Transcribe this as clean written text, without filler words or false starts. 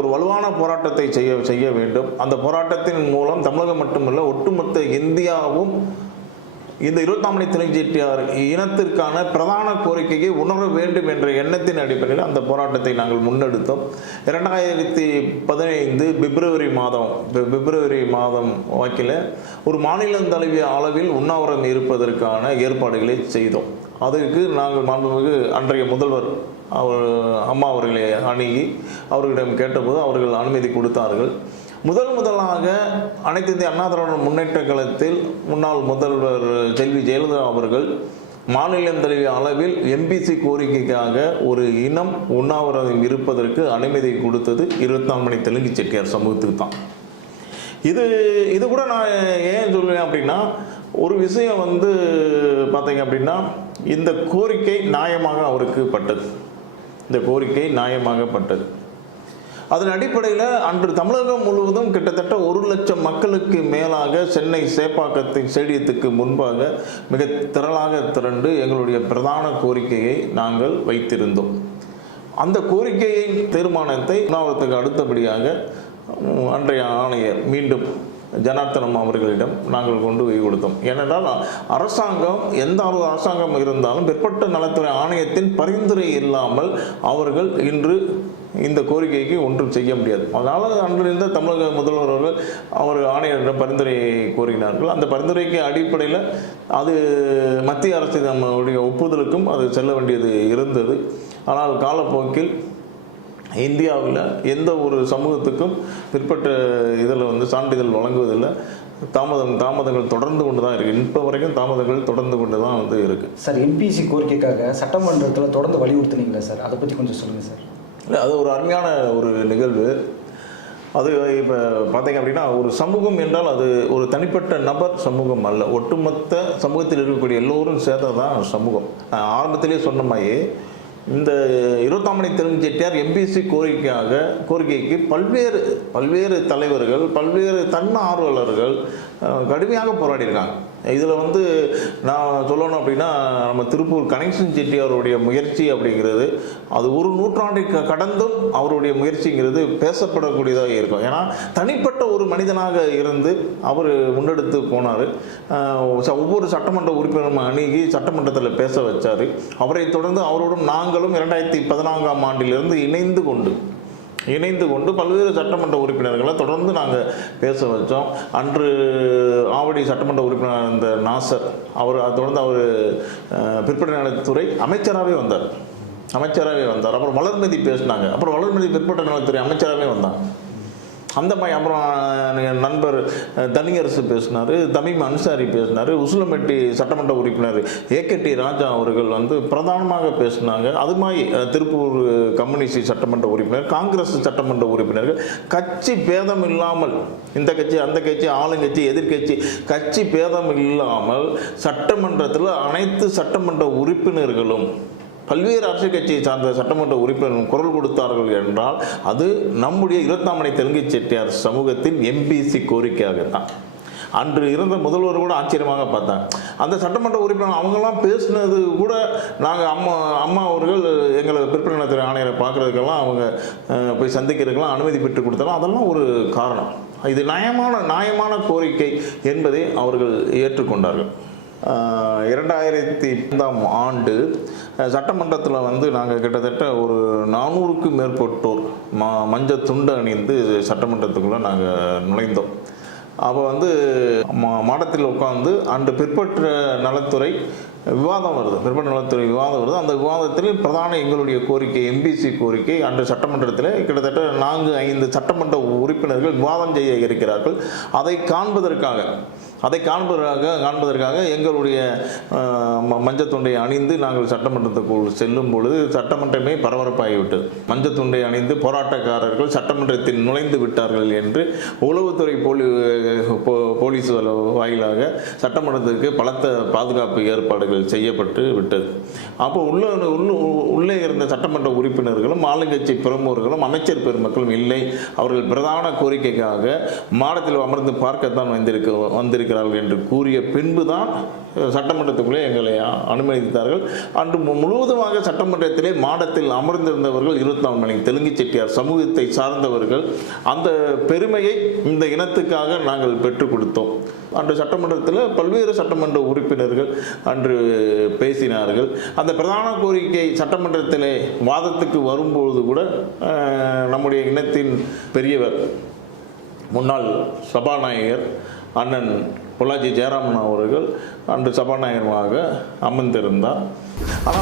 ஒரு வலுவான போராட்டத்தை செய்ய வேண்டும். அந்த போராட்டத்தின் மூலம் தமிழகம் மட்டுமல்ல ஒட்டுமொத்த இந்தியாவும் இந்த 24 மணி தெலுங்கு செட்டியார் இனத்திற்கான பிரதான கோரிக்கையை உணர வேண்டும் என்ற எண்ணத்தின் அடிப்படையில் அந்த போராட்டத்தை நாங்கள் முன்னெடுத்தோம். 2015 பிப்ரவரி மாதம் வாக்கில் ஒரு மாநில தலைவிய அளவில் உண்ணாவிரதம் இருப்பதற்கான ஏற்பாடுகளை செய்தோம். அதற்கு நாங்கள் மாண்புமிகு அன்றைய முதல்வர் அம்மா அவர்களை அணுகி அவர்களிடம் கேட்டபோது அவர்கள் அனுமதி கொடுத்தார்கள். முதலாக அனைத்து இந்திய அண்ணா திராவிட முன்னேற்ற கழகத்தில் முன்னாள் முதல்வர் செல்வி ஜெயலலிதா அவர்கள் மாநில தலைவி அளவில் எம்பிசி கோரிக்கைக்காக ஒரு இனம் உண்ணாவிரதம் இருப்பதற்கு அனுமதி கொடுத்தது 24 மணி தெலுங்கு செட்டியார் சமூகத்துக்கு தான். இது கூட நான் ஏன் சொல்லுவேன் அப்படின்னா, ஒரு விஷயம் பார்த்தீங்க அப்படின்னா, இந்த கோரிக்கை நியாயமாக அவருக்கு பட்டது. இந்த கோரிக்கை நியாயமாகப்பட்டது. அதன் அடிப்படையில் அன்று தமிழகம் முழுவதும் கிட்டத்தட்ட 1 லட்சம் மக்களுக்கு மேலாக சென்னை சேப்பாக்கத்தின் ஸ்டேடியத்துக்கு முன்பாக மிக திரண்டு எங்களுடைய பிரதான கோரிக்கையை நாங்கள் வைத்திருந்தோம். அந்த கோரிக்கையின் தீர்மானத்தை உண்ணாவிரதத்துக்கு அடுத்தபடியாக அன்றைய ஆணையர் மீண்டும் ஜனார்த்தனம் அவர்களிடம் நாங்கள் கொண்டு போய் கொடுத்தோம். ஏனென்றால் அரசாங்கம் எந்த அரசாங்கம் இருந்தாலும் பிற்பட்ட நலத்துறை ஆணையத்தின் பரிந்துரை இல்லாமல் அவர்கள் இன்று இந்த கோரிக்கைக்கு ஒன்றும் செய்ய முடியாது. அதனால் அன்றிருந்த தமிழக முதல்வர் அவர்கள் அவர் ஆணையரிடம் பரிந்துரை கோரினார்கள். அந்த பரிந்துரைக்கு அடிப்படையில் அது மத்திய அரசு நம்மளுடைய ஒப்புதலுக்கும் அது செல்ல வேண்டியது இருந்தது. ஆனால் காலப்போக்கில் இந்தியாவில் எந்த ஒரு சமூகத்துக்கும் பிற்பட்ட இதில் சான்றிதழ் வழங்குவதில்லை. தாமதங்கள் தொடர்ந்து கொண்டு தான் இருக்குது. இப்போ வரைக்கும் தாமதங்கள் தொடர்ந்து கொண்டு தான் இருக்குது. சார், எம்பிசி கோரிக்கைக்காக சட்டமன்றத்தில் தொடர்ந்து வலியுறுத்தினீங்களா சார்? அதை பற்றி கொஞ்சம் சொல்லுங்கள் சார். இல்லை, அது ஒரு அருமையான ஒரு நிகழ்வு. அது இப்போ பார்த்தீங்க அப்படின்னா, ஒரு சமூகம் என்றால் அது ஒரு தனிப்பட்ட நபர் சமூகம் அல்ல, ஒட்டுமொத்த சமூகத்தில் இருக்கக்கூடிய எல்லோரும் சேர்ந்ததான் சமூகம். ஆரம்பத்திலே சொன்ன மாதிரி இந்த 24 மணி தெலுங்கு செட்டியார் எம்பிசி கோரிக்கைக்கு பல்வேறு தலைவர்கள், பல்வேறு தன்னார்வலர்கள் கடுமையாக போராடியிருக்காங்க. இதில் நான் சொல்லணும் அப்படின்னா, நம்ம திருப்பூர் கணேசன் செட்டியாருடைய முயற்சி அப்படிங்கிறது அது ஒரு நூற்றாண்டை கடந்தும் அவருடைய முயற்சிங்கிறது பேசப்படக்கூடியதாக இருக்கும். ஏன்னா தனிப்பட்ட ஒரு மனிதனாக இருந்து அவர் முன்னெடுத்து போனார். ஒவ்வொரு சட்டமன்ற உறுப்பினரும் அணுகி சட்டமன்றத்தில் பேச வச்சார். அவரை தொடர்ந்து அவரோடும் நாங்களும் 2014ஆம் ஆண்டிலிருந்து இணைந்து கொண்டு பல்வேறு சட்டமன்ற உறுப்பினர்களை தொடர்ந்து நாங்கள் பேச வச்சோம். அன்று ஆவடி சட்டமன்ற உறுப்பினர் இருந்த நாசர் அதை தொடர்ந்து அவர் பிற்பட்ட நலத்துறை அமைச்சராகவே வந்தார். அப்புறம் வளர்மதி பேசினாங்க. அப்புறம் வளர்மதி பிற்பட்ட நலத்துறை அமைச்சராகவே வந்தாங்க. அந்த மாதிரி அப்புறம் நண்பர் தனியரசு பேசினார், தமிம் அன்சாரி பேசினார், உசுலமெட்டி சட்டமன்ற உறுப்பினர் ஏகேடி ராஜா அவர்கள் பிரதானமாக பேசினாங்க. அது மாதிரி திருப்பூர் கம்யூனிஸ்ட் சட்டமன்ற உறுப்பினர், காங்கிரஸ் சட்டமன்ற உறுப்பினர்கள் கட்சி பேதம் இல்லாமல், இந்த கட்சி அந்த கட்சி, ஆளுங்கட்சி எதிர்கட்சி கட்சி பேதம் இல்லாமல் சட்டமன்றத்தில் அனைத்து சட்டமன்ற உறுப்பினர்களும் பல்வேறு அரசியல் கட்சியை சார்ந்த சட்டமன்ற உறுப்பினர்கள் குரல் கொடுத்தார்கள் என்றால் அது நம்முடைய 24 மணி தெலுங்கு செட்டியார் சமூகத்தின் எம்பிசி கோரிக்கையாகத்தான். அன்று இருந்த முதல்வர் கூட ஆச்சரியமாக பார்த்தாங்க. அந்த சட்டமன்ற உறுப்பினர் அவங்கெல்லாம் பேசினது கூட நாங்கள் அம்மா அவர்கள் எங்களை பிற்பட்ட நலத்துறை ஆணையரை பார்க்குறதுக்கெல்லாம் அவங்க போய் சந்திக்கிறதுக்கெல்லாம் அனுமதி பெற்று கொடுத்தாலும் அதெல்லாம் ஒரு காரணம். இது நியாயமான கோரிக்கை என்பதை அவர்கள் ஏற்றுக்கொண்டார்கள். 2005ஆம் ஆண்டு சட்டமன்றத்தில் நாங்கள் கிட்டத்தட்ட ஒரு 400க்கும் மேற்பட்டோர் மஞ்சள் துண்டு அணிந்து சட்டமன்றத்துக்குள்ளே நாங்கள் நுழைந்தோம். அப்போ மாடத்தில் உட்காந்து அன்று பிற்பட்ட நலத்துறை விவாதம் வருது. அந்த விவாதத்தில் பிரதான எங்களுடைய கோரிக்கை எம்பிசி கோரிக்கை அன்று சட்டமன்றத்தில் கிட்டத்தட்ட 4-5 சட்டமன்ற உறுப்பினர்கள் விவாதம் செய்ய இருக்கிறார்கள். அதை காண்பதற்காக எங்களுடைய மஞ்சத்துண்டை அணிந்து நாங்கள் சட்டமன்றத்துக்குள் செல்லும் பொழுது சட்டமன்றமே பரபரப்பாகிவிட்டது. மஞ்சத்துண்டை அணிந்து போராட்டக்காரர்கள் சட்டமன்றத்தில் நுழைந்து விட்டார்கள் என்று உளவுத்துறை போலீஸ் வாயிலாக சட்டமன்றத்திற்கு பலத்த பாதுகாப்பு ஏற்பாடுகள் செய்யப்பட்டு விட்டது. அப்போ உள்ளே இருந்த சட்டமன்ற உறுப்பினர்களும் ஆளுங்கட்சி பிரமுகர்களும் அமைச்சர் பெருமக்களும் இல்லை. அவர்கள் பிரதான கோரிக்கைக்காக மாடத்தில் அமர்ந்து பார்க்கத்தான் வந்திருக்கிறார்கள் இருக்கிறார்கள் என்று கூறிய பின்புதான் சட்டமன்றத்துக்குள்ளே எங்களை அனுமதித்தார்கள். அன்று முழுவதுமாக சட்டமன்றத்திலே மாடத்தில் அமர்ந்திருந்தவர்கள் 24 மணி தெலுங்கு செட்டியார் சமூகத்தை சார்ந்தவர்கள். அந்த பெருமையை இந்த இனத்துக்காக நாங்கள் பெற்றுக் கொடுத்தோம். அன்று சட்டமன்றத்தில் பல்வேறு சட்டமன்ற உறுப்பினர்கள் அன்று பேசினார்கள். அந்த பிரதான கோரிக்கை சட்டமன்றத்திலே வாதத்துக்கு வரும்பொழுது கூட நம்முடைய இனத்தின் பெரியவர் முன்னாள் சபாநாயகர் அண்ணன் பொள்ளாச்சி ஜெயராமன் அவர்கள் அன்று சபாநாயகராக அமர்ந்திருந்தார். ஆனால்